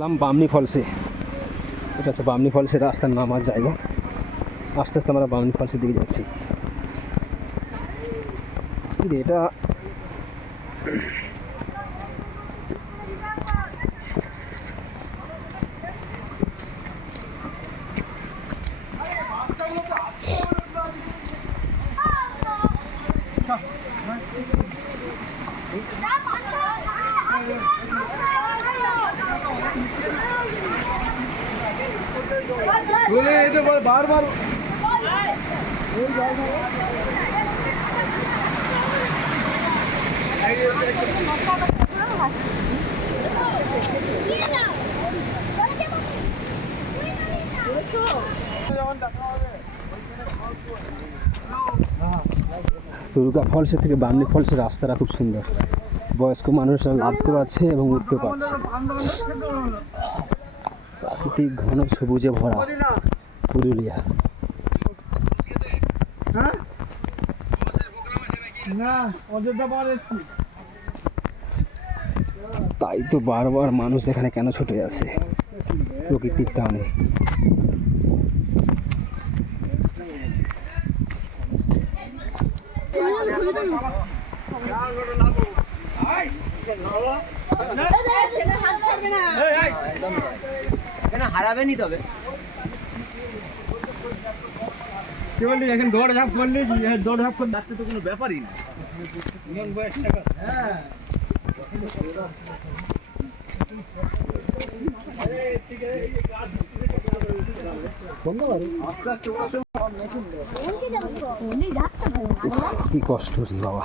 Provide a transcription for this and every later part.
এলাম বামনি ফলসে। এটা হচ্ছে বামনি ফলসের রাস্তার নামার জায়গা। আস্তে আস্তে আমরা বামনি ফলসের দিকে যাচ্ছি। কি রে, এটা বারবার। দুর্গা ফলসের থেকে বামনি ফলসের রাস্তাটা খুব সুন্দর। বয়স্ক মানুষরা নামতে পারছে এবং উঠতে পারছে। প্রাকৃতিক ঘন সবুজে ভরা পুরুলিয়া হ্যাঁ না তাই তো বারবার মানুষ এখানে কেন ছুটে আসে প্রকৃতির টানে হারাবেনি তবে? কি বললি এখন দৌড় ঝাঁপ করলি? দৌড় ঝাঁপ করলি? তো কোনো ব্যাপারই না। কি কষ্ট রে বাবা।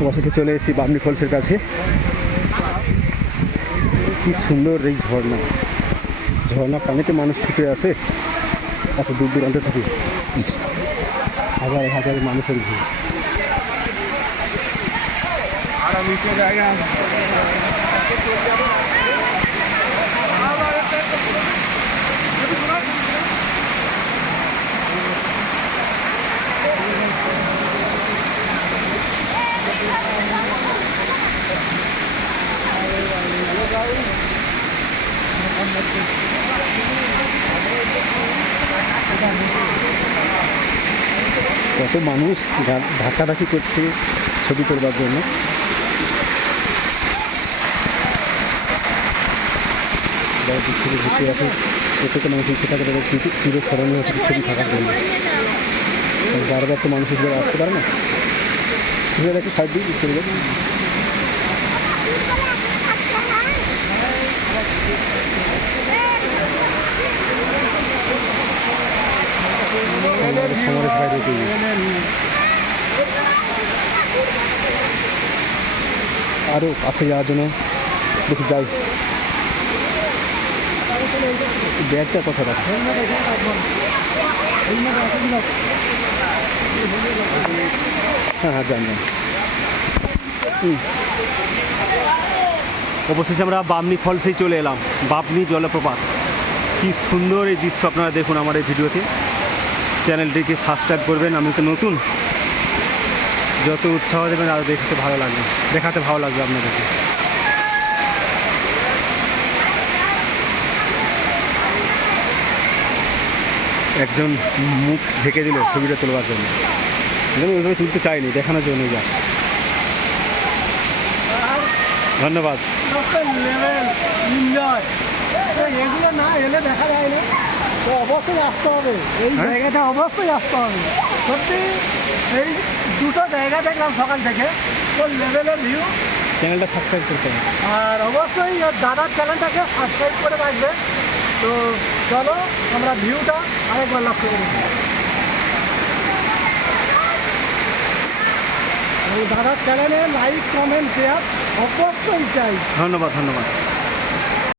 অবশেষে চলে এসেছি বামনি ফলসের কাছে। কি সুন্দর এই ঝর্ণা। ঝর্ণা পানিতে মানুষ ছুটে আসে, এত দূর দূরান্তে থাকে। হাজার হাজার মানুষের ভিড়। আর আমি কত মানুষ ধা- ধাক্কাধাক্কি করছে ছবি করবার জন্য। ঘুরতে প্রত্যেকটা মানুষ ছবি থাকার জন্য। বারবার তো মানুষ হিসেবে আসতে পারে না। একটু সাইড দিয়ে চলে যাবে সমরেশ বাইরে আরও কাছে যাওয়ার জন্য দেখি যাই। ব্যাগটা কথা রাখ হ্যাঁ হ্যাঁ যান। অবশেষে আমরা বামনি ফলসেই চলে এলাম। বামনি জলপ্রপাত। কি সুন্দর এই দৃশ্য আপনারা দেখুন আমার এই ভিডিওতে। চ্যানেলটিকে সাবস্ক্রাইব করবেন, আমি তো নতুন। যত উৎসাহ দেবেন আরও দেখতে ভালো লাগবে। দেখাতে ভালো লাগবে আপনাদেরকে। একজন মুখ ঢেকে দিল ছবিটা তোলবার জন্য। ওইভাবে তুলতে চাইনি, দেখানোর জন্য যা ধন্যবাদ। না এলে দেখা যায় না। তো অবশ্যই আসতে হবে। এই হ্যাঁ? জায়গাটা অবশ্যই আসতে হবে। সত্যি এই দুটো জায়গা দেখলাম সকাল থেকে। ওর লেভেলের ভিউ চ্যানেলটা সাবস্ক্রাইব করতে হবে। আর অবশ্যই দাদার চ্যানেলটাকে সাবস্ক্রাইব করে রাখবে। তো চলো আমরা ভিউটা আরেকবার লক্ষ্য করি। দাদার চ্যানেলে লাইক কমেন্ট শেয়ার অবশ্যই চাই। ধন্যবাদ ধন্যবাদ।